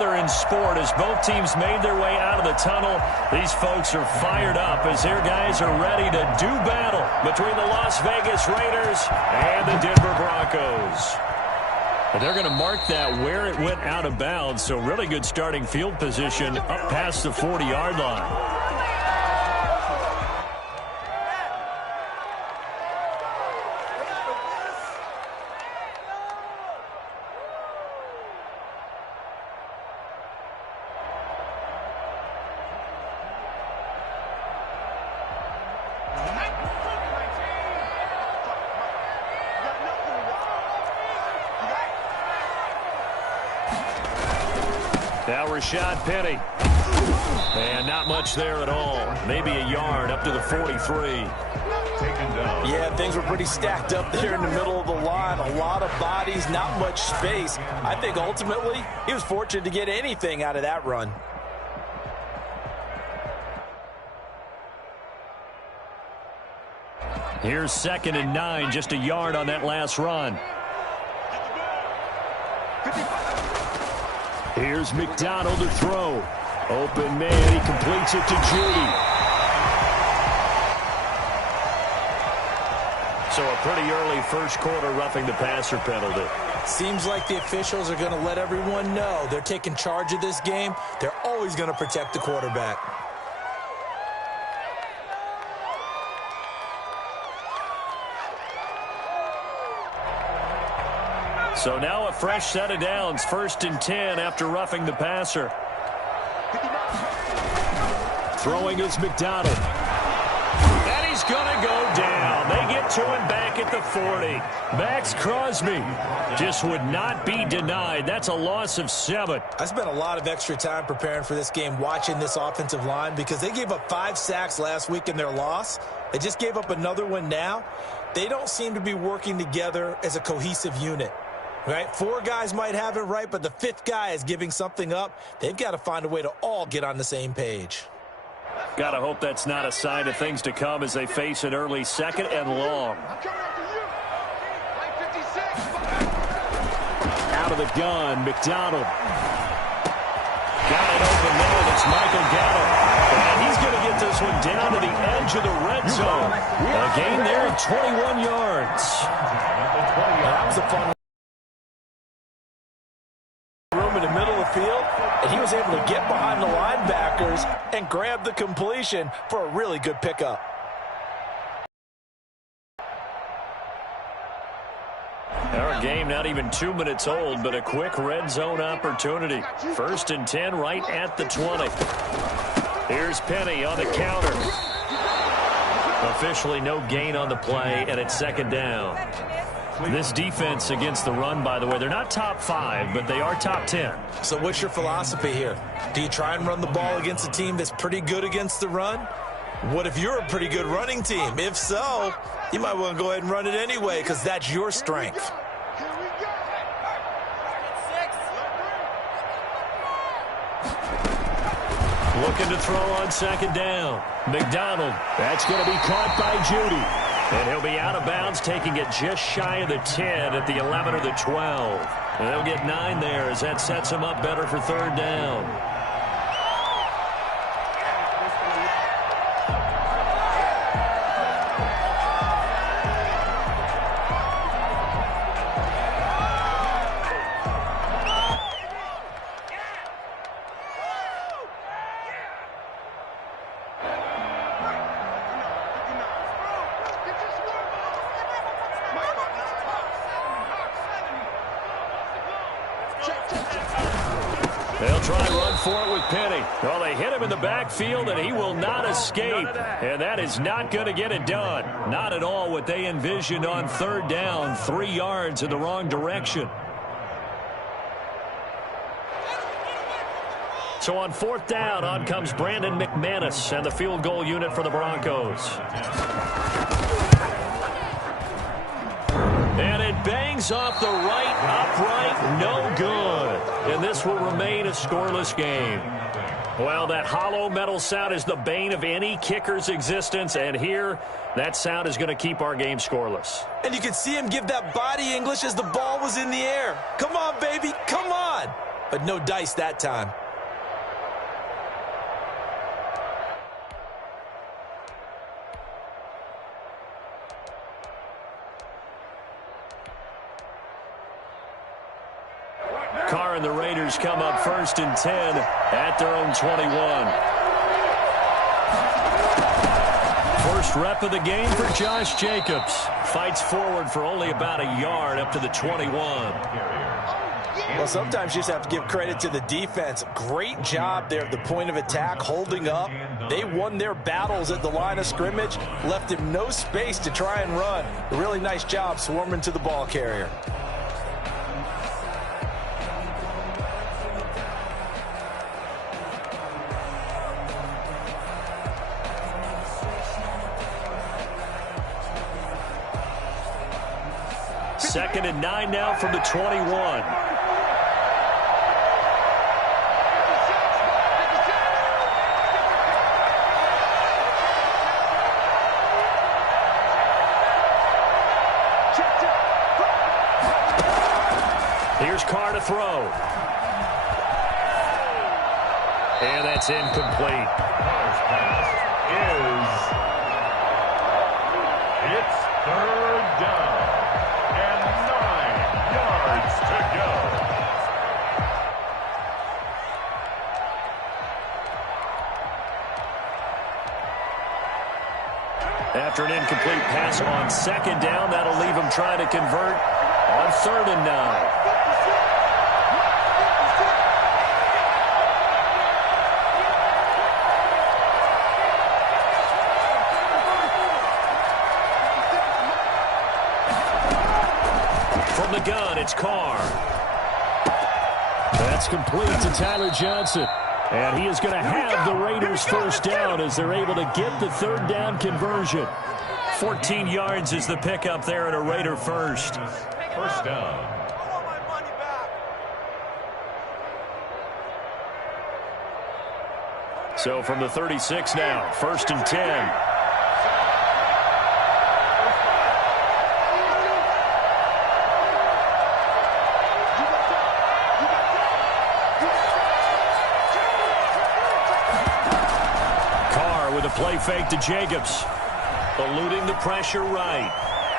another in sport as both teams made their way out of the tunnel. These folks are fired up as their guys are ready to do battle between the Las Vegas Raiders and the Denver Broncos. But they're going to mark that where it went out of bounds, so really good starting field position up past the 40-yard line. Now Rashad Penny. And not much there at all. Maybe a yard up to the 43. Yeah, things were pretty stacked up there in the middle of the line. A lot of bodies, not much space. I think ultimately he was fortunate to get anything out of that run. Here's 2nd and 9, just a yard on that last run. Here's McDonald to throw. Open man, he completes it to Judy. So a pretty early first quarter roughing the passer penalty. Seems like the officials are going to let everyone know they're taking charge of this game. They're always going to protect the quarterback. So now a fresh set of downs, 1st and 10 after roughing the passer. Throwing is McDonald. And he's going to go down. They get to him back at the 40. Max Crosby just would not be denied. That's a loss of 7. I spent a lot of extra time preparing for this game watching this offensive line because they gave up 5 sacks last week in their loss. They just gave up another one now. They don't seem to be working together as a cohesive unit. Right? 4 guys might have it right, but the 5th guy is giving something up. They've got to find a way to all get on the same page. Got to hope that's not a sign of things to come as they face an early 2nd and long. Out of the gun, McDonald. Got it open there. It's Michael Gallup. And he's going to get this one down to the edge of the red zone. A gain there of 21 yards. That was a fun one. In the middle of the field, and he was able to get behind the linebackers and grab the completion for a really good pickup. Our game not even 2 minutes old, but a quick red zone opportunity. 1st and 10 right at the 20. Here's Penny on the counter. Officially no gain on the play, and it's 2nd down. This defense against the run, by the way, they're not top 5, but they are top 10. So what's your philosophy here? Do you try and run the ball against a team that's pretty good against the run? What if you're a pretty good running team? If so, you might want to go ahead and run it anyway because that's your strength. Looking to throw on 2nd down. McDonald, that's going to be caught by Judy. And he'll be out of bounds, taking it just shy of the 10 at the 11 or the 12. And they'll get 9 there as that sets him up better for 3rd down. They'll try and run for it with Penny. Well, they hit him in the backfield, and he will not escape. And that is not going to get it done. Not at all what they envisioned on 3rd down. 3 yards in the wrong direction. So on 4th down, on comes Brandon McManus and the field goal unit for the Broncos. And it bangs off the right upright, no good. And this will remain a scoreless game. Well, that hollow metal sound is the bane of any kicker's existence, and here, that sound is going to keep our game scoreless. And you can see him give that body English as the ball was in the air. Come on, baby, come on. but no dice that time. Carr and the Raiders come up 1st and 10 at their own 21. First rep of the game for Josh Jacobs. Fights forward for only about a yard up to the 21. Well, sometimes you just have to give credit to the defense. Great job there at the point of attack, holding up. They won their battles at the line of scrimmage, left him no space to try and run. A really nice job swarming to the ball carrier. Second and 9 now from the 21. Here's Carr to throw. And that's incomplete. It's 3rd down. 9 yards to go. After an incomplete pass on 2nd down, that'll leave him trying to convert on 3rd and 9. From the gun, it's Carr. That's complete to Tyler Johnson. And he is going to have the Raiders first down as they're able to get the 3rd down conversion. 14 yards is the pickup there at a Raider first. First down. So from the 36 now, 1st and 10. Play fake to Jacobs. Eluding the pressure right.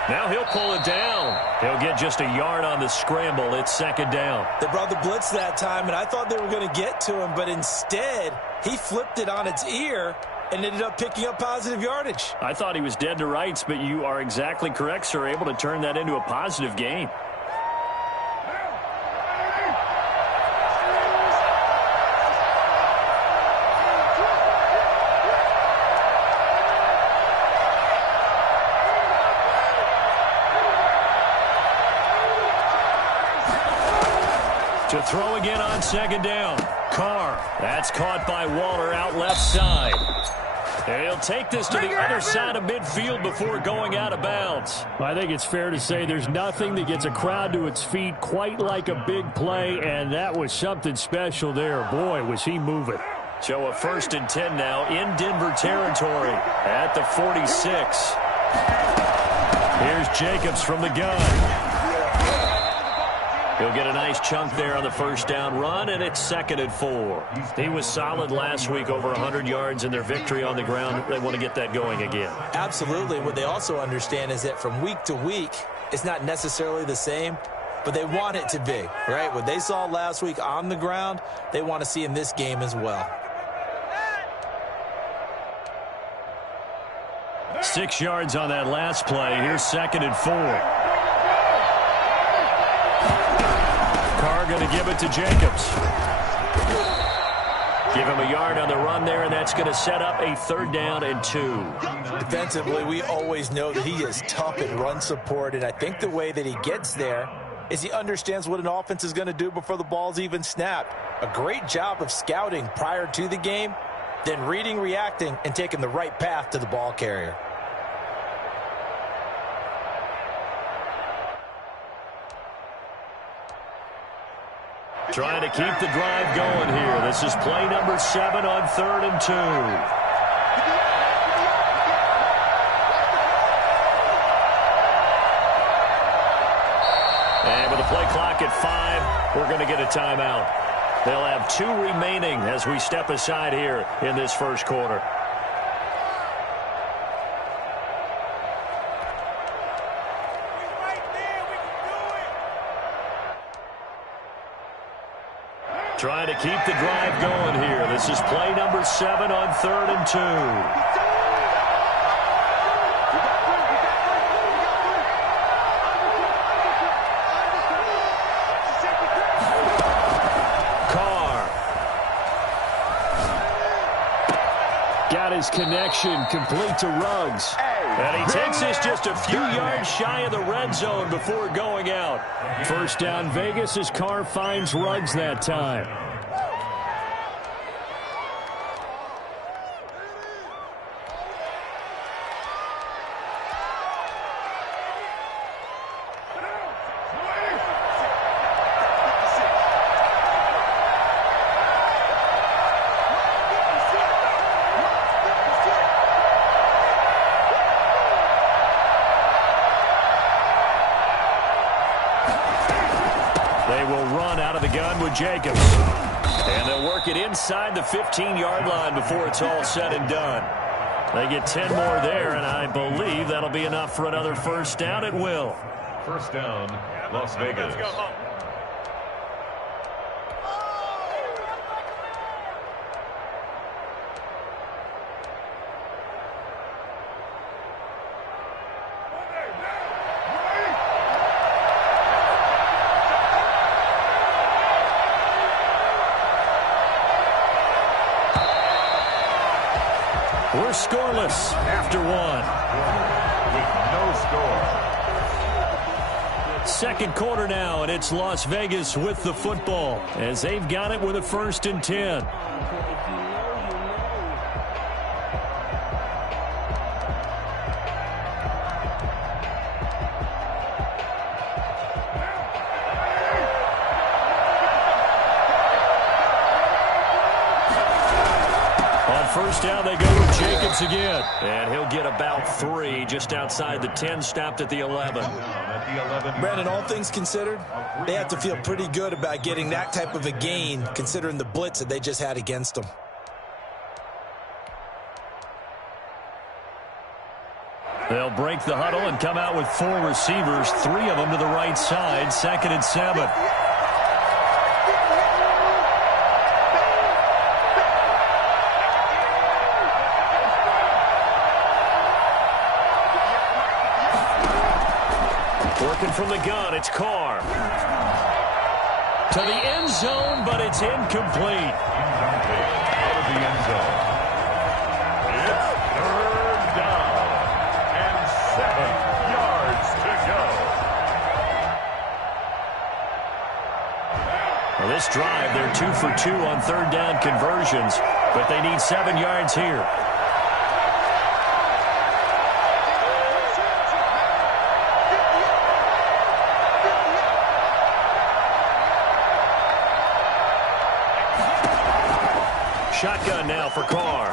Now he'll pull it down. He'll get just a yard on the scramble. It's 2nd down. They brought the blitz that time, and I thought they were going to get to him, but instead he flipped it on its ear and ended up picking up positive yardage. I thought he was dead to rights, but you are exactly correct, sir. Able to turn that into a positive gain. To throw again on 2nd down. Carr. That's caught by Waller out left side. And he'll take this to the other side of midfield before going out of bounds. I think it's fair to say there's nothing that gets a crowd to its feet quite like a big play, and that was something special there. Boy, was he moving. So a 1st and 10 now in Denver territory at the 46. Here's Jacobs from the gun. He'll get a nice chunk there on the 1st down run, and it's 2nd and 4. He was solid last week, over 100 yards in their victory on the ground. They want to get that going again. Absolutely. What they also understand is that from week to week, it's not necessarily the same, but they want it to be, right? What they saw last week on the ground, they want to see in this game as well. 6 yards on that last play. Here's 2nd and 4. Carr going to give it to Jacobs. Give him a yard on the run there, and that's going to set up a 3rd down and 2. Defensively, we always know that he is tough in run support, and I think the way that he gets there is he understands what an offense is going to do before the ball's even snapped. A great job of scouting prior to the game, then reading, reacting, and taking the right path to the ball carrier. Trying to keep the drive going here. This is play number 7 on 3rd and 2. And with the play clock at 5, we're going to get a timeout. They'll have 2 remaining as we step aside here in this first quarter. Trying to keep the drive going here. This is play number 7 on 3rd and 2. Got his connection complete to Ruggs. And he takes this just a few yards shy of the red zone before going out. First down Vegas as Carr finds Ruggs that time. They will run out of the gun with Jacobs. And they'll work it inside the 15-yard line before it's all said and done. They get 10 more there, and I believe that'll be enough for another first down. It will. First down, Las Vegas. We're scoreless after 1. With no score. Second quarter now, and it's Las Vegas with the football as they've got it with a 1st and 10. First down, they go with Jacobs again. And he'll get about 3 just outside the 10, stopped at the 11. Brandon, all things considered, they have to feel pretty good about getting that type of a gain, considering the blitz that they just had against them. They'll break the huddle and come out with 4 receivers, 3 of them to the right side, 2nd and 7. Working from the gun, it's Carr. To the end zone, but it's incomplete. Out of the end zone. It's 3rd down and 7 yards to go. Well, this drive, they're 2 for 2 on 3rd down conversions, but they need 7 yards here. Shotgun now for Carr.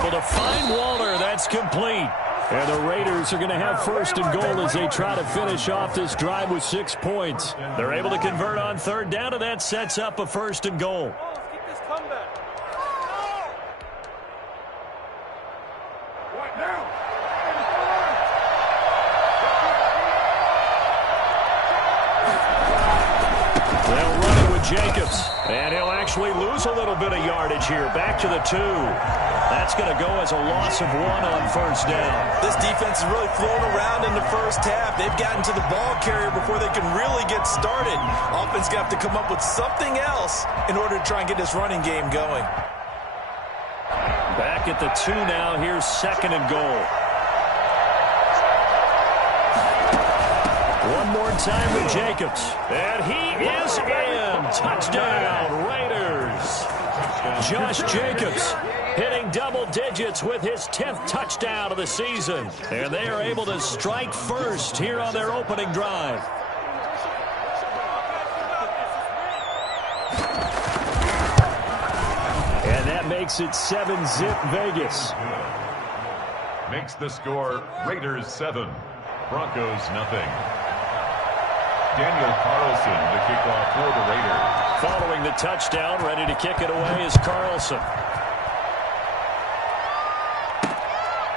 Able to find Waller. That's complete. And the Raiders are going to have 1st and goal as they try to finish off this drive with 6 points. They're able to convert on 3rd down, and that sets up a 1st and goal. They'll run it with Jacobs. And he'll actually lose a little bit of yardage here. Back to the 2. That's going to go as a loss of 1 on 1st down. This defense is really flown around in the first half. They've gotten to the ball carrier before they can really get started. Offense got to come up with something else in order to try and get this running game going. Back at the 2 now. Here's 2nd and goal. One more time with Jacobs. And he is in. Touchdown, Raiders. Josh Jacobs hitting double digits with his 10th touchdown of the season. And they are able to strike first here on their opening drive. And that makes it 7-zip Vegas. Makes the score Raiders 7, Broncos nothing. Daniel Carlson to kick off for the Raiders. Following the touchdown, ready to kick it away is Carlson.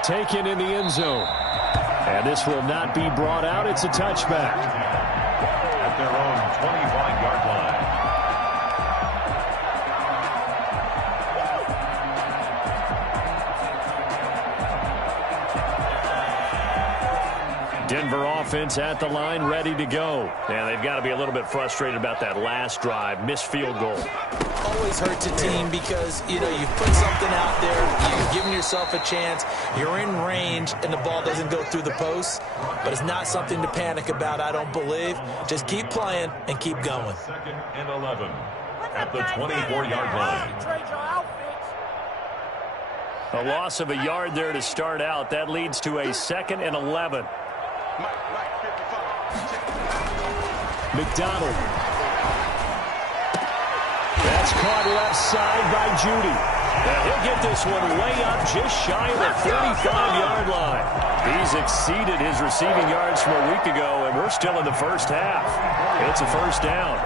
Taken in the end zone. And this will not be brought out. It's a touchback. At their own 25-yard line. Denver offense at the line, ready to go. And they've got to be a little bit frustrated about that last drive. Missed field goal. Always hurts a team because, you know, you've put something out there, you've given yourself a chance, you're in range, and the ball doesn't go through the post. But it's not something to panic about, I don't believe. Just keep playing and keep going. 2nd and 11 at the 24-yard line. A loss of a yard there to start out. That leads to a 2nd and 11. McDonald. That's caught left side by Judy. And he'll get this one way up just shy of the 35-yard line. He's exceeded his receiving yards from a week ago, and we're still in the first half. It's a first down.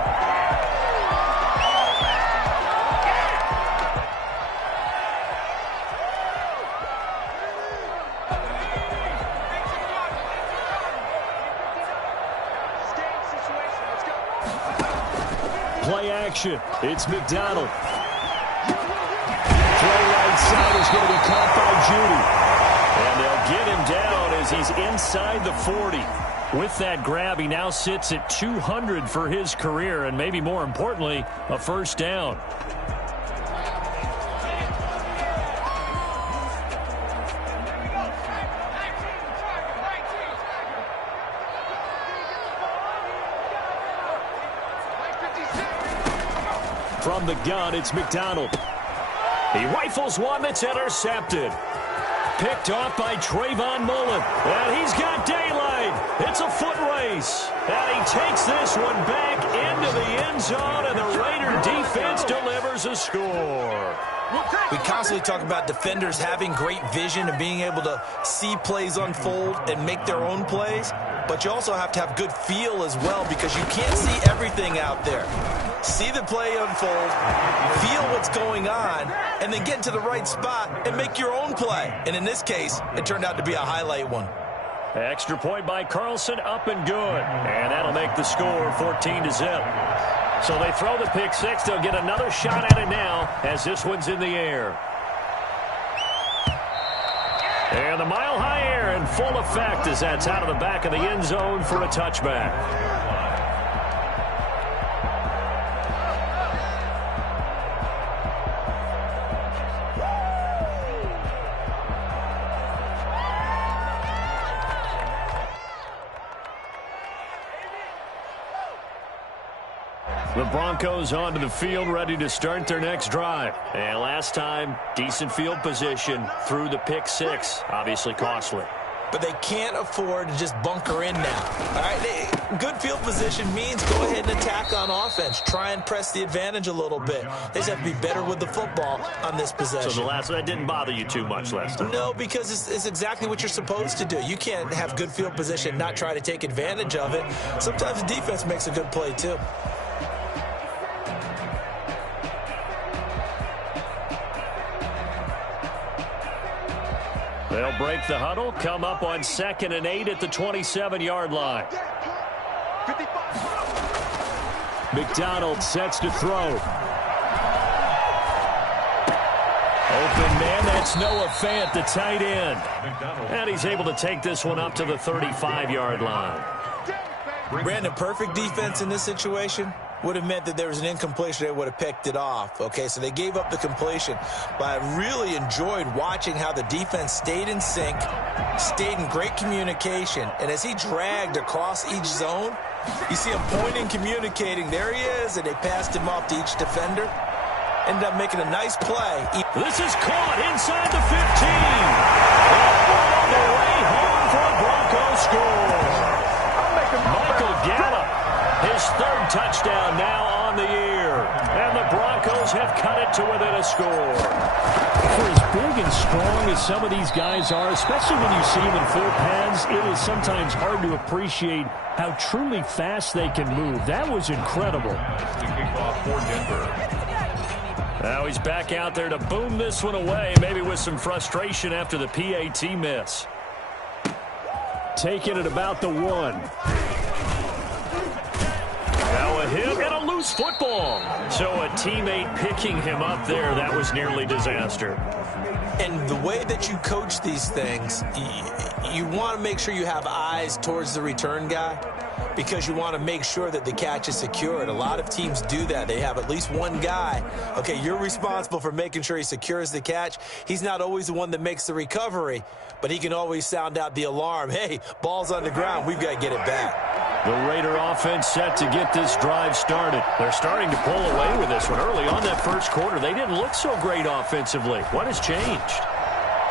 Play action. It's McDonald. Throw right side is going to be caught by Judy. And they'll get him down as he's inside the 40. With that grab, he now sits at 200 for his career, and maybe more importantly, a first down. From the gun, it's McDonald. He rifles one that's intercepted. Picked off by Trayvon Mullen. And he's got daylight. It's a foot race. And he takes this one back into the end zone, and the Raider defense delivers a score. We constantly talk about defenders having great vision and being able to see plays unfold and make their own plays. But you also have to have good feel as well, because you can't see everything out there. See the play unfold, feel what's going on, and then get to the right spot and make your own play. And in this case, it turned out to be a highlight one. Extra point by Carlson, up and good. And that'll make the score 14-0. So they throw the pick six. They'll get another shot at it now as this one's in the air. And the mile-high air in full effect as that's out of the back of the end zone for a touchback. The Broncos onto the field, ready to start their next drive. And last time, decent field position through the pick six. Obviously costly. But they can't afford to just bunker in now. All right, good field position means go ahead and attack on offense. Try and press the advantage a little bit. They just have to be better with the football on this possession. So that didn't bother you too much last time? No, because it's exactly what you're supposed to do. You can't have good field position and not try to take advantage of it. Sometimes the defense makes a good play too. They'll break the huddle, come up on 2nd and 8 at the 27-yard line. McDonald sets to throw. Open man, that's Noah Fant, the tight end. And he's able to take this one up to the 35-yard line. Brandon, perfect defense in this situation would have meant that there was an incompletion. They would have picked it off. Okay, so they gave up the completion. But I really enjoyed watching how the defense stayed in sync, stayed in great communication. And as he dragged across each zone, you see him pointing, communicating. There he is, and they passed him off to each defender. Ended up making a nice play. This is caught inside the 15. And on the way home for a Broncos score. Michael Gallup, his third touchdown now on on the year. And the Broncos have cut it to within a score. For as big and strong as some of these guys are, especially when you see them in full pads, it is sometimes hard to appreciate how truly fast they can move. That was incredible. Kickoff for Denver. Now he's back out there to boom this one away, maybe with some frustration after the PAT miss. Taking it about the 1. Now a hit and a loose football. So a teammate picking him up there, that was nearly disaster. And the way that you coach these things, you want to make sure you have eyes towards the return guy because you want to make sure that the catch is secured. A lot of teams do that. They have at least one guy. Okay, you're responsible for making sure he secures the catch. He's not always the one that makes the recovery, but he can always sound out the alarm. Hey, ball's on the ground. We've got to get it back. The Raider offense set to get this drive started. They're starting to pull away with this one. Early on that first quarter, they didn't look so great offensively. What has changed?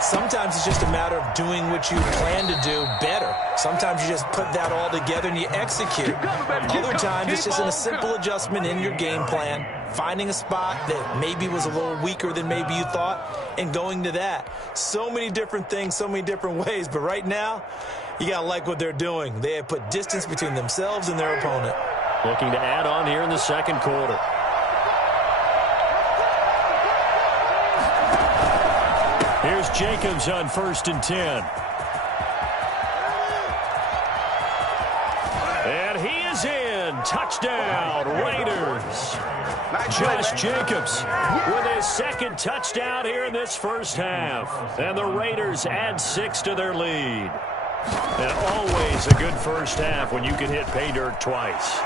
Sometimes it's just a matter of doing what you plan to do better. Sometimes you just put that all together and you execute. Other times it's just a simple adjustment in your game plan, finding a spot that maybe was a little weaker than maybe you thought, and going to that. So many different things, so many different ways, but right now, you got to like what they're doing. They have put distance between themselves and their opponent. Looking to add on here in the second quarter. Here's Jacobs on 1st and 10. And he is in. Touchdown, Raiders. Josh Jacobs with his second touchdown here in this first half. And the Raiders add 6 to their lead. And always a good first half when you can hit pay dirt twice.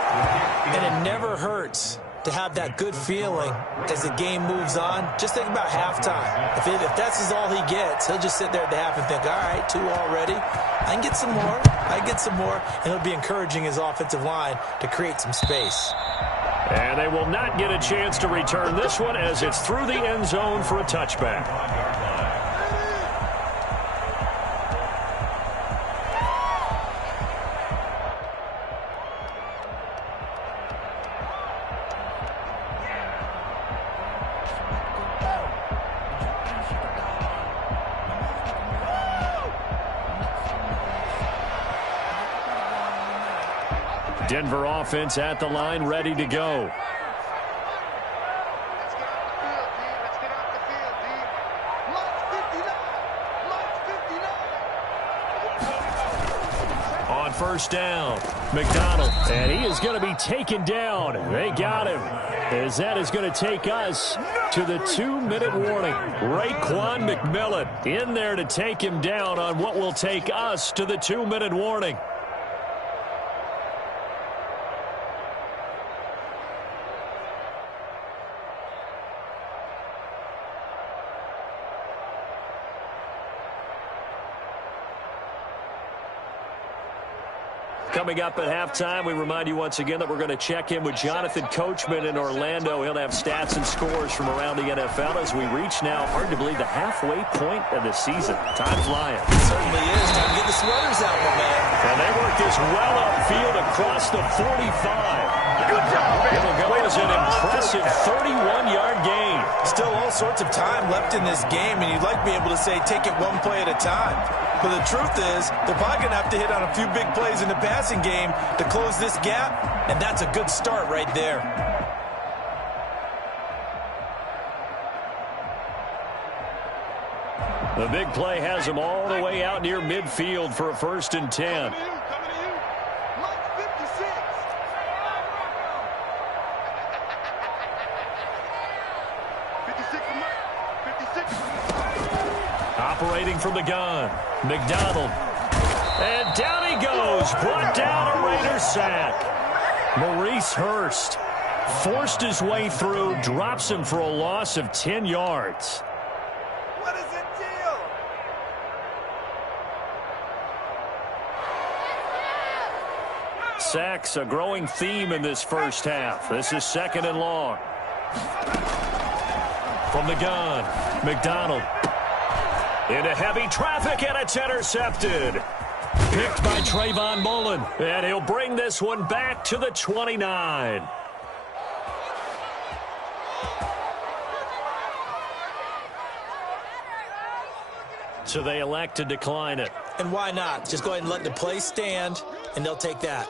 And it never hurts to have that good feeling as the game moves on. Just think about halftime. If that's all he gets, he'll just sit there at the half and think, all right, 2 already. I can get some more. I can get some more. And he'll be encouraging his offensive line to create some space. And they will not get a chance to return this one as it's through the end zone for a touchback. Denver offense at the line, ready to go. On first down, McDonald, and he is going to be taken down. They got him, as that is going to take us to the 2-minute warning. Raekwon McMillan in there to take him down on what will take us to the 2-minute warning. Coming up at halftime, we remind you once again that we're going to check in with Jonathan Coachman in Orlando. He'll have stats and scores from around the NFL as we reach now, hard to believe, the halfway point of the season. Time flying. It certainly is. Time to get the sweaters out, my man. And they work this well upfield across the 45. Good job, man. It'll go as an impressive 31-yard gain. Still all sorts of time left in this game, and you'd like to be able to say take it one play at a time. But the truth is, they're probably going to have to hit on a few big plays in the passing game to close this gap, and that's a good start right there. The big play has them all the way out near midfield for a 1st and 10. Operating from the gun, McDonald. And down he goes, brought down a Raider sack. Maurice Hurst forced his way through, drops him for a loss of 10 yards. What is the deal? Sacks, a growing theme in this first half. This is 2nd and long. From the gun, McDonald. Into heavy traffic, and it's intercepted. Picked by Trayvon Mullen, and he'll bring this one back to the 29. So they elect to decline it. And why not? Just go ahead and let the play stand, and they'll take that.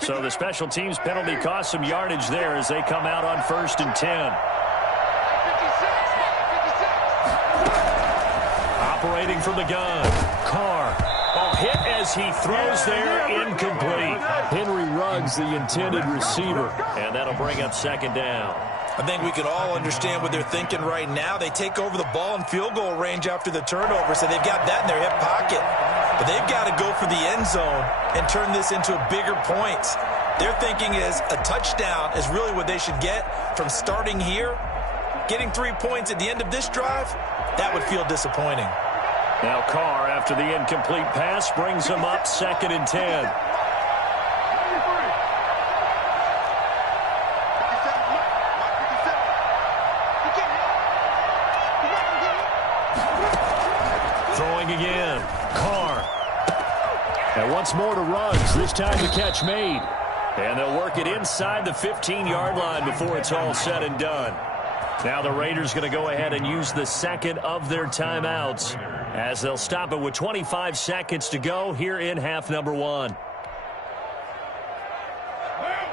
So the special teams penalty cost some yardage there as they come out on 1st and 10. Operating from the gun. Carr. Oh, hit as he throws there, incomplete. Henry Ruggs, the intended receiver. And that'll bring up 2nd down. I think we can all understand what they're thinking right now. They take over the ball in field goal range after the turnover, so they've got that in their hip pocket. But they've got to go for the end zone and turn this into bigger points. Their thinking is a touchdown is really what they should get from starting here. Getting 3 points at the end of this drive, that would feel disappointing. Now Carr, after the incomplete pass, brings them up 2nd and 10. Throwing again. Carr. And once more to Ruggs. This time the catch made. And they'll work it inside the 15-yard line before it's all said and done. Now the Raiders going to go ahead and use the second of their timeouts as they'll stop it with 25 seconds to go here in half number 1.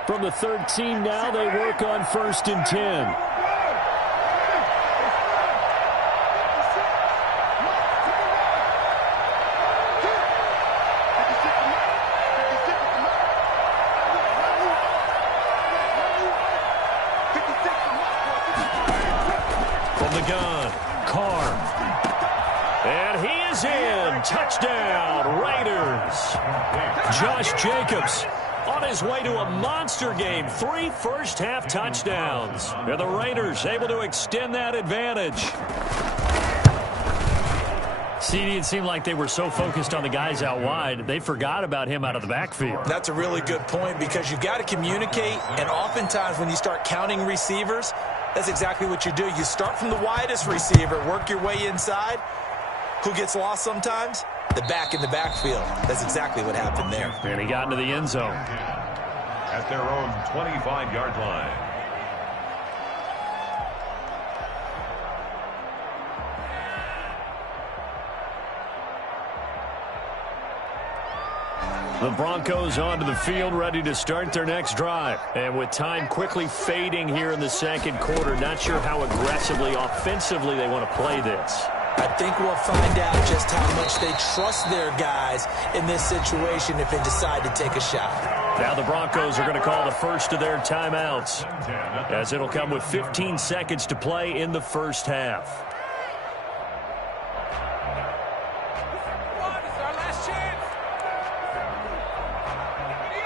From the 13 now, they work on 1st and 10. Touchdown, Raiders. Josh Jacobs on his way to a monster game. 3 first-half touchdowns. And the Raiders able to extend that advantage. CD, it seemed like they were so focused on the guys out wide, they forgot about him out of the backfield. That's a really good point because you've got to communicate, and oftentimes when you start counting receivers, that's exactly what you do. You start from the widest receiver, work your way inside. Who gets lost sometimes? The back in the backfield. That's exactly what happened there. And he got into the end zone. At their own 25-yard line. The Broncos onto the field, ready to start their next drive. And with time quickly fading here in the second quarter, not sure how aggressively, offensively they want to play this. I think we'll find out just how much they trust their guys in this situation if they decide to take a shot. Now the Broncos are going to call the first of their timeouts, as it'll come with 15 seconds to play in the first half.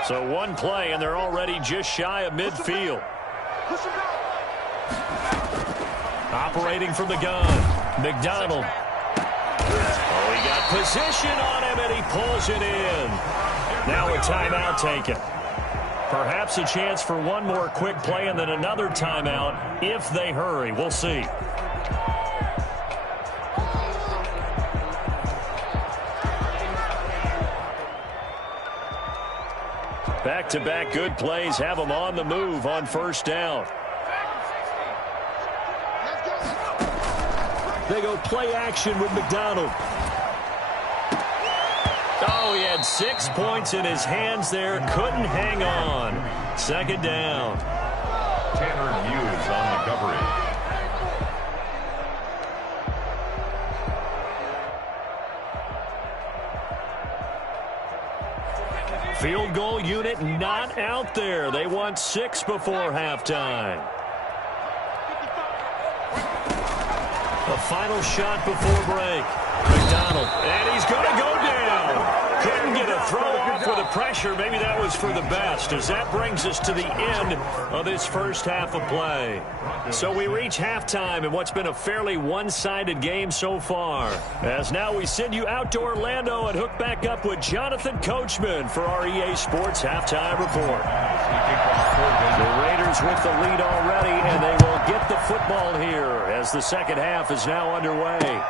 So one play, and they're already just shy of midfield. Operating from the gun. McDonald. Oh, he got position on him, and he pulls it in. Now a timeout taken. Perhaps a chance for one more quick play and then another timeout if they hurry. We'll see. Back-to-back good plays have them on the move on 1st down. They go play action with McDonald. Oh, he had 6 points in his hands there. Couldn't hang on. 2nd down. Tanner Muse on the coverage. Field goal unit not out there. They want 6 before halftime. The final shot before break. McDonald, and he's going to go down. Can didn't get a throw off with the pressure. Maybe that was for the best, as that brings us to the end of this first half of play. So we reach halftime in what's been a fairly one-sided game so far. As now we send you out to Orlando and hook back up with Jonathan Coachman for our EA Sports Halftime Report. The Raiders with the lead already, and they will get the football here as the second half is now underway.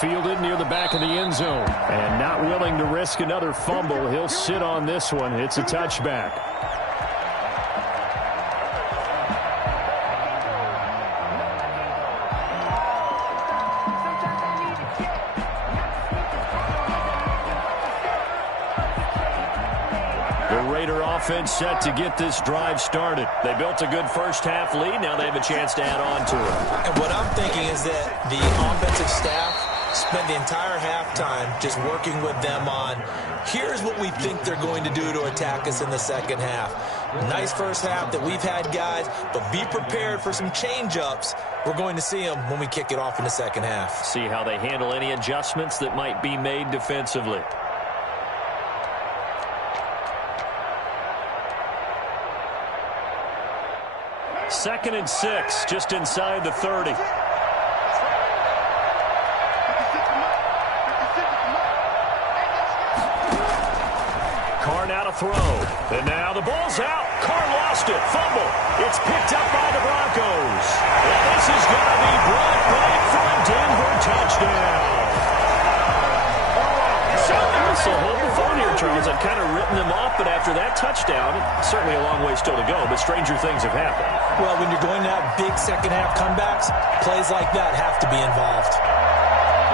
Fielded near the back of the end zone. And not willing to risk another fumble. He'll sit on this one. It's a touchback. The Raider offense set to get this drive started. They built a good first half lead. Now they have a chance to add on to it. And what I'm thinking is that the offensive staff spent the entire halftime just working with them on, here's what we think they're going to do to attack us in the second half. Nice first half that we've had, guys, but be prepared for some change-ups. We're going to see them when we kick it off in the second half. See how they handle any adjustments that might be made defensively. Second and 6, just inside the 30. Carr now to throw. And now the ball's out. Carr lost it. Fumble. It's picked up by the Broncos. And this is going to be brought back for a Denver touchdown. So hold the phone here, Charles. I've kind of written them off, but after that touchdown, certainly a long way still to go, but stranger things have happened. Well, when you're going to have big second-half comebacks, plays like that have to be involved.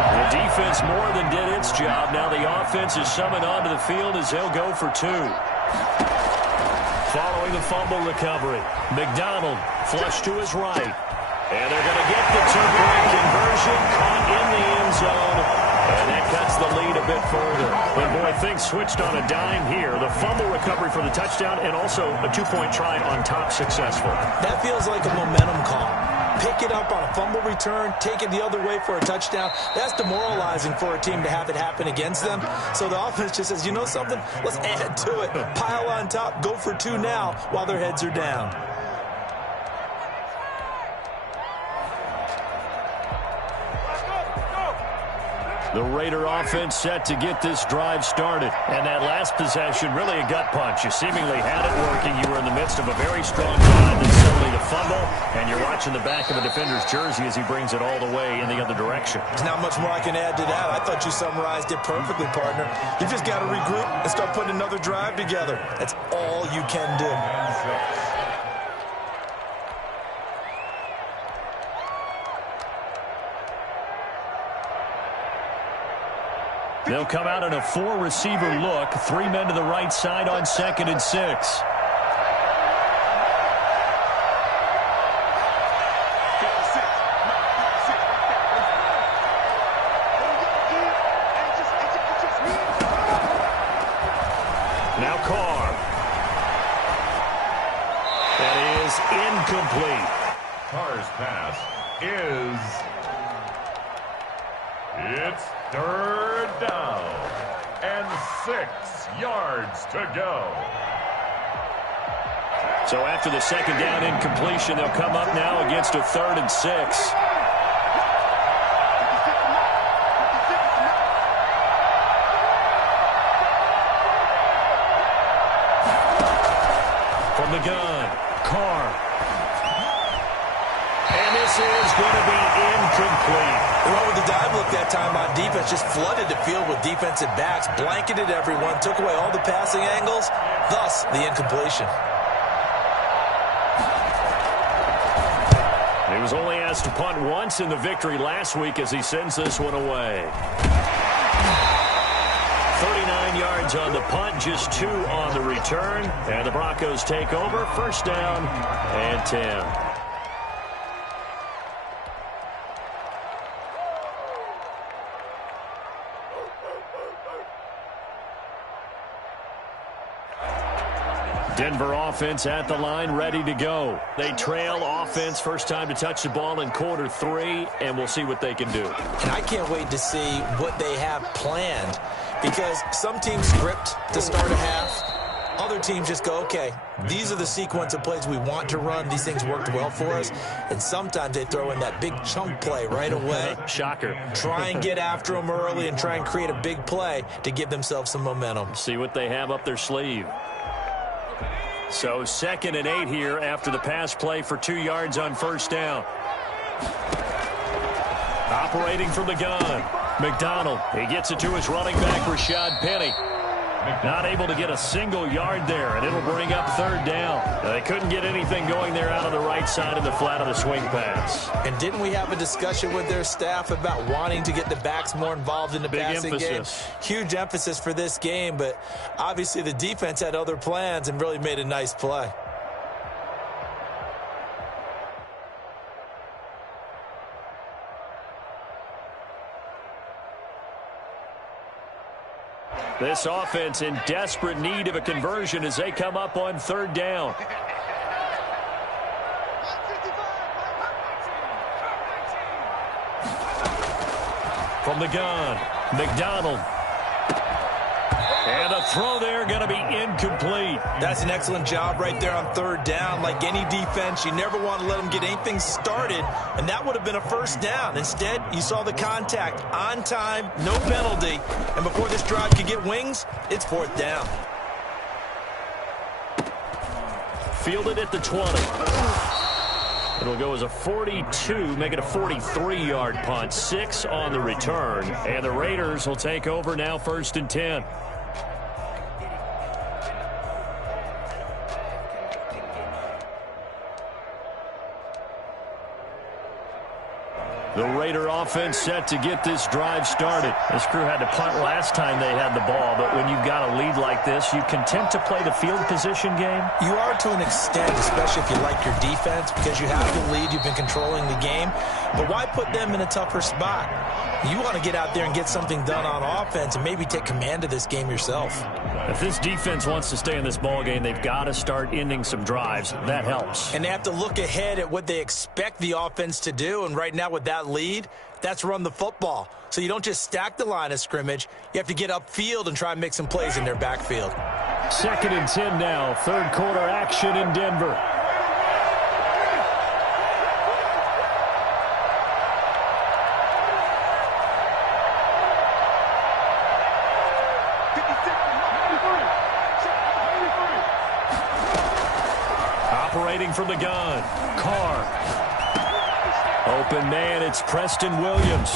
The defense more than did its job. Now the offense is summoned onto the field as they'll go for two. Following the fumble recovery, McDonald flush to his right. And they're going to get the two-point conversion caught in the end zone. And that cuts the lead a bit further. But boy, things switched on a dime here. The fumble recovery for the touchdown and also a two-point try on top successful. That feels like a momentum call. Pick it up on a fumble return, take it the other way for a touchdown. That's demoralizing for a team to have it happen against them. So the offense just says, you know something? Let's add to it. Pile on top, go for two now while their heads are down. The Raider offense set to get this drive started. And that last possession, really a gut punch. You seemingly had it working. You were in the midst of a very strong drive, then suddenly the fumble, and you're watching the back of a defender's jersey as he brings it all the way in the other direction. There's not much more I can add to that. I thought you summarized it perfectly, partner. You just got to regroup and start putting another drive together. That's all you can do. They'll come out in a four-receiver look. Three men to the right side on 2nd and 6. Now Carr. That is incomplete. Carr's pass is... It's third down and 6 yards to go. So after the second down incompletion, they'll come up now against a 3rd and 6. From the gun, Carr. And this is going to be incomplete. They went with the dive look that time on defense, just flooded the field with defensive backs, blanketed everyone, took away all the passing angles, thus the incompletion. He was only asked to punt once in the victory last week as he sends this one away. 39 yards on the punt, just 2 on the return. And the Broncos take over, first down and 10. Denver offense at the line, ready to go. They trail offense, first time to touch the ball in quarter 3, and we'll see what they can do. And I can't wait to see what they have planned because some teams script to start a half. Other teams just go, okay, these are the sequence of plays we want to run. These things worked well for us. And sometimes they throw in that big chunk play right away. Shocker. Try and get after them early and try and create a big play to give themselves some momentum. See what they have up their sleeve. So 2nd and 8 here after the pass play for 2 yards on first down. Operating from the gun, McDonald. He gets it to his running back, Rashad Penny. Not able to get a single yard there, and it'll bring up 3rd down. They couldn't get anything going there out of the right side of the flat of the swing pass. And didn't we have a discussion with their staff about wanting to get the backs more involved in the passing game? Huge emphasis for this game, but obviously the defense had other plans and really made a nice play. This offense in desperate need of a conversion as they come up on 3rd down. From the gun, McDonald. And a throw there going to be incomplete. That's an excellent job right there on 3rd down. Like any defense, you never want to let them get anything started, and that would have been a 1st down. Instead, you saw the contact on time, no penalty, and before this drive could get wings, it's 4th down. Fielded at the 20. It'll go as a 42, make it a 43-yard punt. 6 on the return, and the Raiders will take over now 1st and 10. The Raider offense set to get this drive started. This crew had to punt last time they had the ball, but when you've got a lead like this, you content to play the field position game? You are to an extent, especially if you like your defense, because you have the lead, you've been controlling the game. But why put them in a tougher spot? You want to get out there and get something done on offense and maybe take command of this game yourself. If this defense wants to stay in this ball game, they've got to start ending some drives. That helps. And they have to look ahead at what they expect the offense to do. And right now with that lead, that's run the football. So you don't just stack the line of scrimmage. You have to get upfield and try and make some plays in their backfield. 2nd and 10 now. 3rd quarter action in Denver. Operating from the gun, Carr. Open man, it's Preston Williams.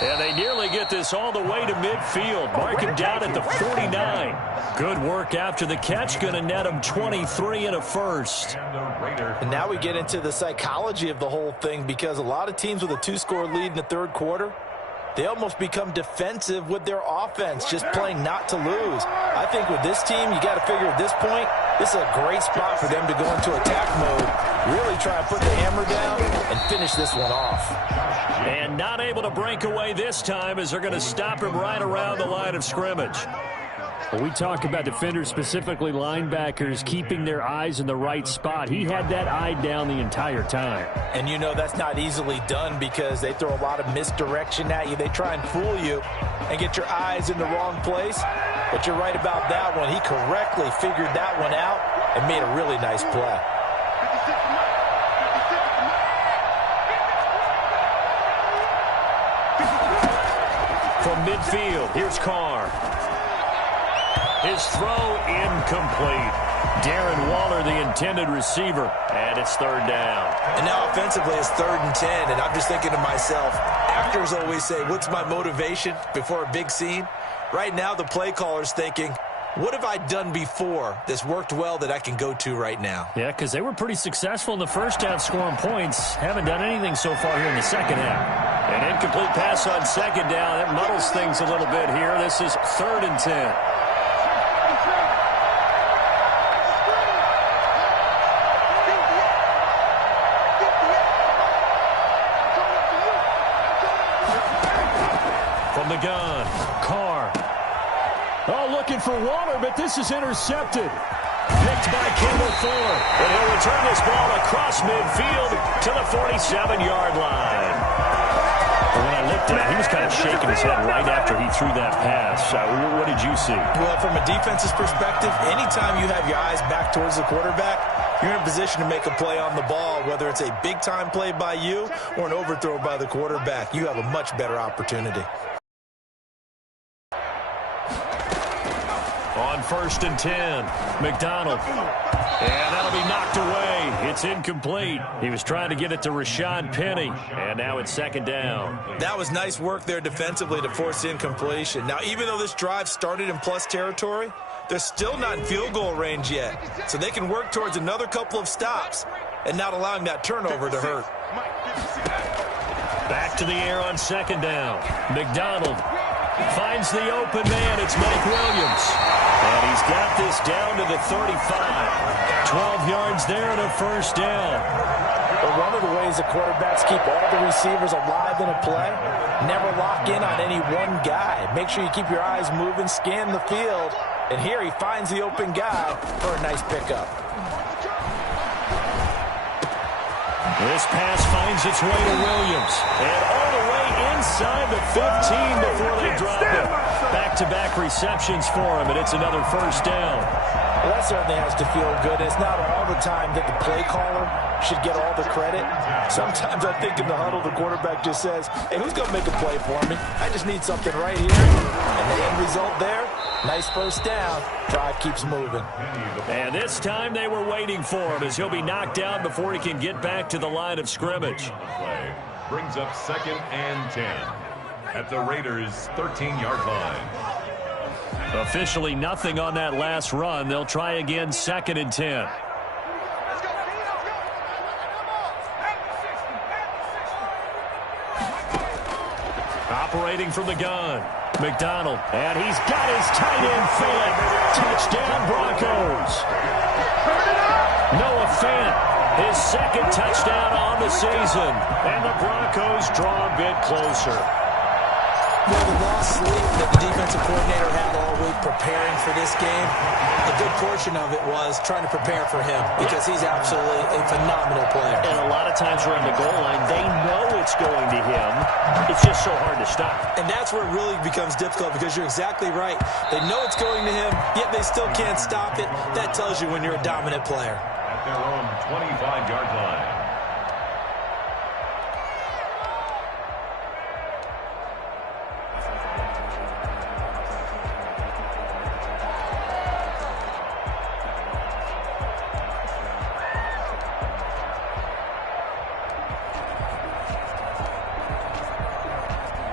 And they nearly get this all the way to midfield. Mark him down at the 49. Good work after the catch. Going to net him 23 and a first. And now we get into the psychology of the whole thing, because a lot of teams with a 2-score lead in the 3rd quarter, they almost become defensive with their offense, just playing not to lose. I think with this team, you got to figure at this point, this is a great spot for them to go into attack mode, really try and put the hammer down and finish this one off. And not able to break away this time as they're going to stop him right around the line of scrimmage. When we talk about defenders, specifically linebackers, keeping their eyes in the right spot, he had that eye down the entire time. And you know that's not easily done because they throw a lot of misdirection at you. They try and fool you and get your eyes in the wrong place. But you're right about that one. He correctly figured that one out and made a really nice play. From midfield, here's Carr. His throw incomplete. Darren Waller, the intended receiver, and it's 3rd down. And now offensively, it's 3rd and 10, and I'm just thinking to myself, actors always say, what's my motivation before a big scene? Right now, the play caller's thinking, what have I done before that's worked well that I can go to right now? Yeah, because they were pretty successful in the first half scoring points. Haven't done anything so far here in the second half. An incomplete pass on 2nd down. That muddles things a little bit here. This is 3rd and 10. From the gun, Carr. Oh, looking for Waller, but this is intercepted. Picked by Kendall Fuller. And he'll return this ball across midfield to the 47-yard line. Well, when I looked at it, he was kind of shaking his head right after he threw that pass. What did you see? Well, from a defense's perspective, anytime you have your eyes back towards the quarterback, you're in a position to make a play on the ball, whether it's a big-time play by you or an overthrow by the quarterback. You have a much better opportunity. On 1st and 10, McDonald. And that'll be knocked away. It's incomplete. He was trying to get it to Rashad Penny. And now it's 2nd down. That was nice work there defensively to force incompletion. Now, even though this drive started in plus territory, they're still not in field goal range yet. So they can work towards another couple of stops and not allowing that turnover to hurt. Back to the air on 2nd down. McDonald finds the open man. It's Mike Williams. And he's got this down to the 35. 12 yards there and a 1st down. But one of the ways the quarterbacks keep all the receivers alive in a play, never lock in on any one guy. Make sure you keep your eyes moving, scan the field. And here he finds the open guy for a nice pickup. This pass finds its way to Williams. And all the way inside the 15 before they drop it. Back-to-back receptions for him, and it's another 1st down. Well, that certainly has to feel good. It's not all the time that the play caller should get all the credit. Sometimes I think in the huddle, the quarterback just says, hey, who's going to make a play for me? I just need something right here. And the end result there, nice 1st down. Drive keeps moving. And this time they were waiting for him as he'll be knocked down before he can get back to the line of scrimmage. Play brings up 2nd and 10 at the Raiders' 13-yard line. Officially nothing on that last run. They'll try again 2nd and 10. Operating from the gun, McDonald, and he's got his tight end Fant. Touchdown Broncos. Noah Fant, his 2nd touchdown on the season, and the Broncos draw a bit closer. Well, the lost sleep that the defensive coordinator had all week preparing for this game, a good portion of it was trying to prepare for him because he's absolutely a phenomenal player. And a lot of times around the goal line, they know it's going to him. It's just so hard to stop. And that's where it really becomes difficult because you're exactly right. They know it's going to him, yet they still can't stop it. That tells you when you're a dominant player. At their own 25-yard line.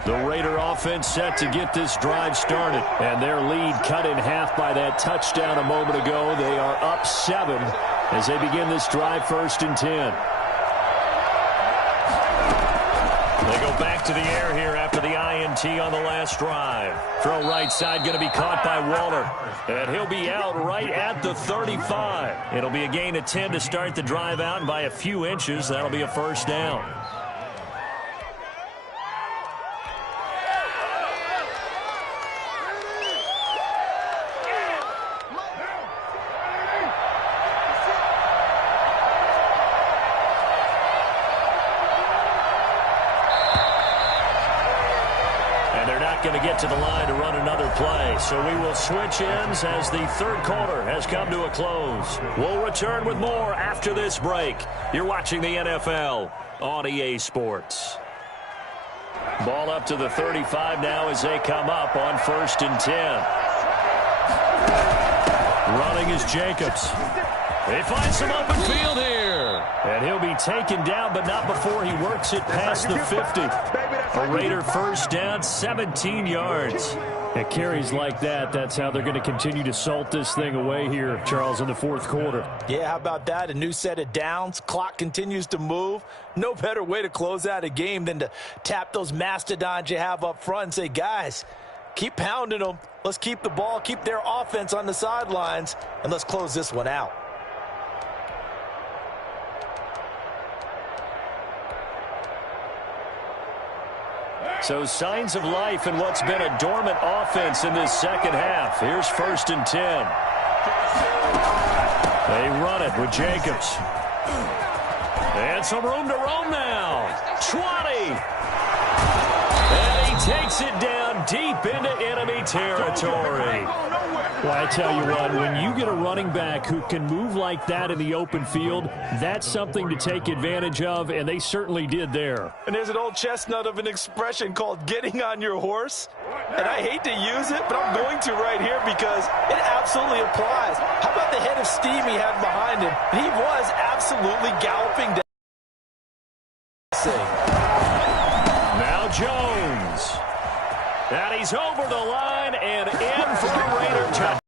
The Raider offense set to get this drive started. And their lead cut in half by that touchdown a moment ago. They are up 7 as they begin this drive 1st and 10. They go back to the air here after the INT on the last drive. Throw right side going to be caught by Waller. And he'll be out right at the 35. It'll be a gain of 10 to start the drive out, and by a few inches, that'll be a 1st down. Going to get to the line to run another play. So we will switch ends as the 3rd quarter has come to a close. We'll return with more after this break. You're watching the NFL on EA Sports. Ball up to the 35 now as they come up on 1st and 10. Running is Jacobs. They find some open field here. And he'll be taken down, but not before he works it past the 50. A Raider 1st down, 17 yards. At carries like that, that's how they're going to continue to salt this thing away here, Charles, in the 4th quarter. Yeah, how about that? A new set of downs. Clock continues to move. No better way to close out a game than to tap those mastodons you have up front and say, guys, keep pounding them. Let's keep the ball, keep their offense on the sidelines, and let's close this one out. So signs of life in what's been a dormant offense in this 2nd half. Here's 1st and 10. They run it with Jacobs. And some room to roam now. 20. And he takes it down deep into enemy territory. Well, I tell you what, when you get a running back who can move like that in the open field, that's something to take advantage of, and they certainly did there. And there's an old chestnut of an expression called getting on your horse. And I hate to use it, but I'm going to right here because it absolutely applies. How about the head of steam he had behind him? He was absolutely galloping down. Now Jones. And he's over the line and in for a Raider touchdown.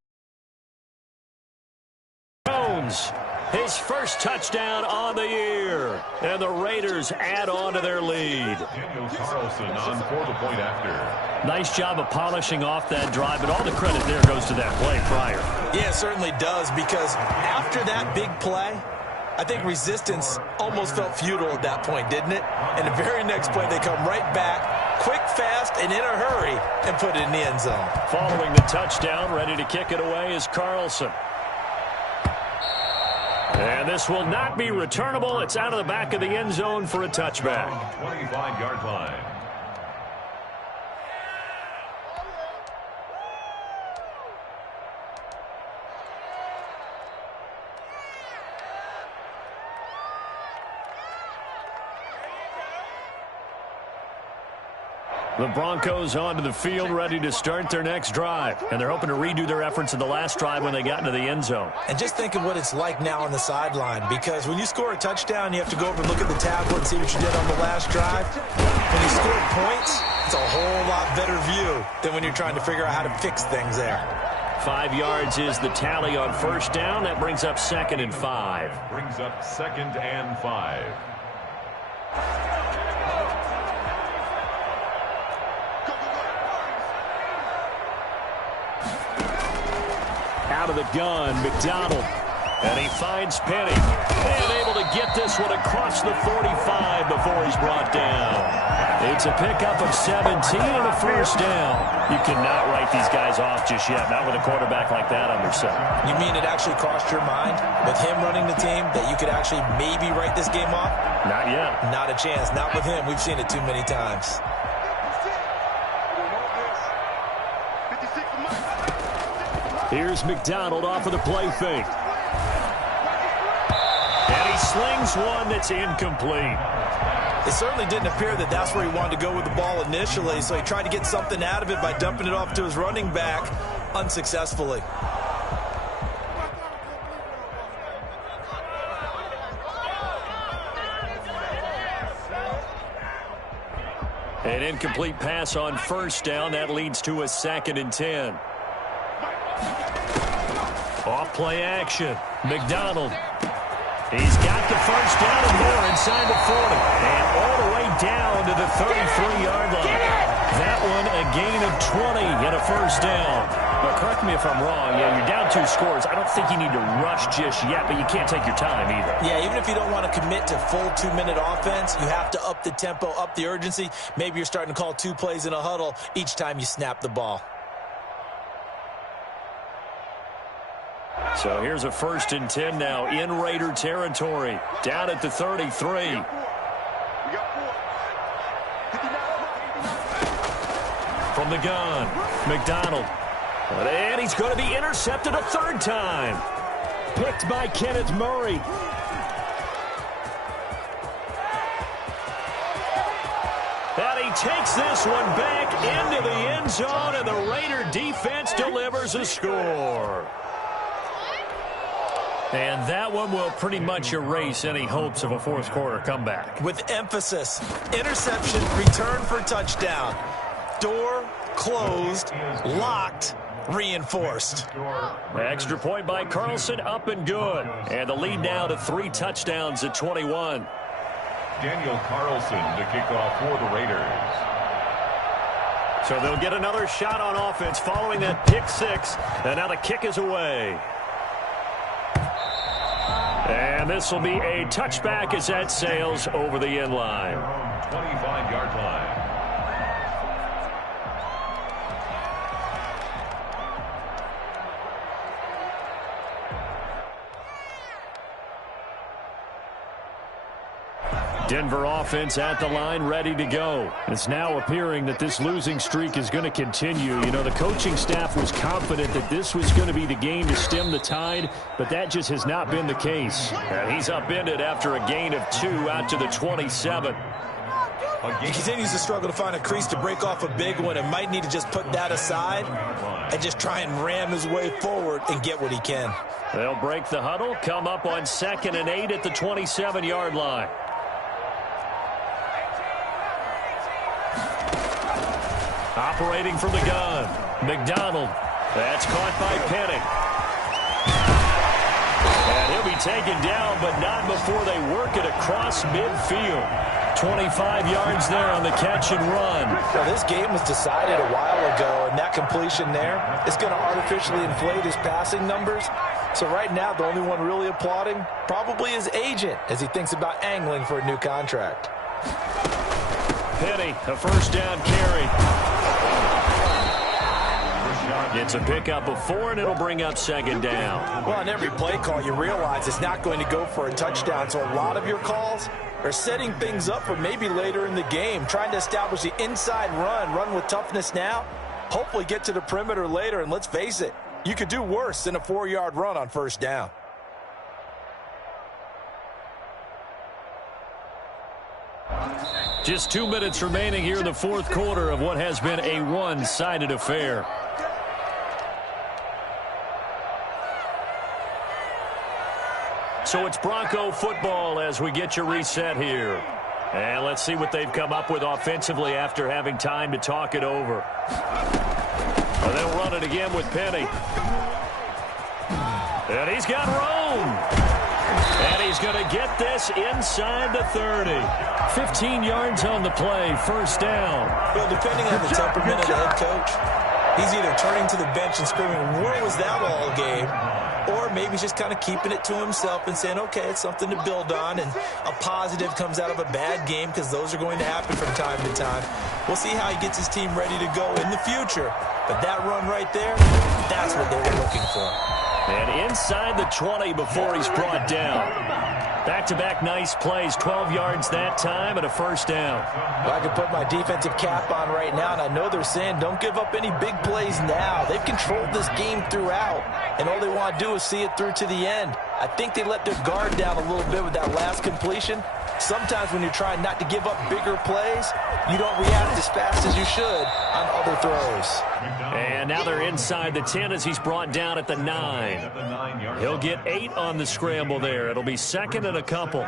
Jones, his first touchdown on the year. And the Raiders add on to their lead. Daniel Carlson on for the point after. Nice job of polishing off that drive, but all the credit there goes to that play prior. Yeah, it certainly does, because after that big play, I think resistance almost felt futile at that point, didn't it? And the very next play, they come right back, quick, fast, and in a hurry, and put it in the end zone. Following the touchdown, ready to kick it away is Carlson. And this will not be returnable. It's out of the back of the end zone for a touchback. 25-yard line. The Broncos onto the field, ready to start their next drive. And they're hoping to redo their efforts in the last drive when they got into the end zone. And just think of what it's like now on the sideline, because when you score a touchdown, you have to go over and look at the tablet and see what you did on the last drive. When you score points, it's a whole lot better view than when you're trying to figure out how to fix things there. 5 yards is the tally on first down. That brings up 2nd and 5. Brings up 2nd and 5. Out of the gun, McDonald. And he finds Penny. And able to get this one across the 45 before he's brought down. It's a pickup of 17 and a first down. You cannot write these guys off just yet, not with a quarterback like that under center. You mean it actually crossed your mind with him running the team that you could actually maybe write this game off? Not yet. Not a chance. Not with him. We've seen it too many times. Here's McDonald off of the play fake. And he slings one that's incomplete. It certainly didn't appear that that's where he wanted to go with the ball initially, so he tried to get something out of it by dumping it off to his running back unsuccessfully. An incomplete pass on first down. That leads to a 2nd and 10. Off play action. McDonald. He's got the first down and more inside the 40. And all the way down to the 33-yard line. That one a gain of 20 and a first down. But correct me if I'm wrong. Yeah, you're down 2 scores. I don't think you need to rush just yet, but you can't take your time either. Yeah, even if you don't want to commit to full 2-minute offense, you have to up the tempo, up the urgency. Maybe you're starting to call 2 plays in a huddle each time you snap the ball. So here's a 1st and 10 now in Raider territory. Down at the 33. From the gun, McDonald. And he's going to be intercepted a 3rd time. Picked by Kenneth Murray. And he takes this one back into the end zone, and the Raider defense delivers a score. And that one will pretty much erase any hopes of a 4th quarter comeback. With emphasis, interception, return for touchdown. Door closed, locked, reinforced. Extra point by Carlson, up and good. And the lead now to 3 touchdowns at 21. Daniel Carlson to kick off for the Raiders. So they'll get another shot on offense following that pick 6. And now the kick is away. And this will be a touchback as that sails over the end line. 25-yard line. Denver offense at the line, ready to go. It's now appearing that this losing streak is going to continue. You know, the coaching staff was confident that this was going to be the game to stem the tide, but that just has not been the case. And he's upended after a gain of 2 out to the 27. He continues to struggle to find a crease to break off a big one and might need to just put that aside and just try and ram his way forward and get what he can. They'll break the huddle, come up on 2nd and 8 at the 27-yard line. Operating from the gun, McDonald. That's caught by Penny. And he'll be taken down, but not before they work it across midfield. 25 yards there on the catch and run. Well, this game was decided a while ago, and that completion there is going to artificially inflate his passing numbers. So right now, the only one really applauding probably his agent as he thinks about angling for a new contract. Penny, a first down carry. Gets a pickup of 4, and it'll bring up 2nd down. Well, on every play call, you realize it's not going to go for a touchdown. So a lot of your calls are setting things up for maybe later in the game, trying to establish the inside run with toughness now, hopefully get to the perimeter later. And let's face it, you could do worse than a 4-yard run on first down. Just 2 minutes remaining here in the 4th quarter of what has been a one-sided affair. So it's Bronco football as we get you reset here. And let's see what they've come up with offensively after having time to talk it over. And they'll run it again with Penny. And he's got room. And he's going to get this inside the 30. 15 yards on the play, first down. Well, depending on the temperament of the head coach, he's either turning to the bench and screaming, "Where was that all game?" Or maybe he's just kind of keeping it to himself and saying, okay, it's something to build on, and a positive comes out of a bad game because those are going to happen from time to time. We'll see how he gets his team ready to go in the future. But that run right there, that's what they were looking for. And inside the 20 before he's brought down. Back-to-back nice plays, 12 yards that time and a first down. Well, I can put my defensive cap on right now, and I know they're saying don't give up any big plays now. They've controlled this game throughout, and all they want to do is see it through to the end. I think they let their guard down a little bit with that last completion. Sometimes when you're trying not to give up bigger plays, you don't react as fast as you should on other throws. And now they're inside the 10 as he's brought down at the 9. He'll get 8 on the scramble there. It'll be 2nd and a couple.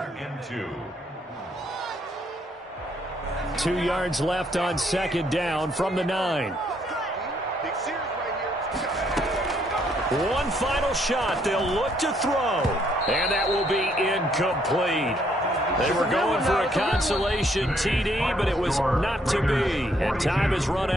2 yards left on 2nd down from the 9. One final shot. They'll look to throw. And that will be incomplete. They were going for a consolation TD, but it was not to be. And time is run out.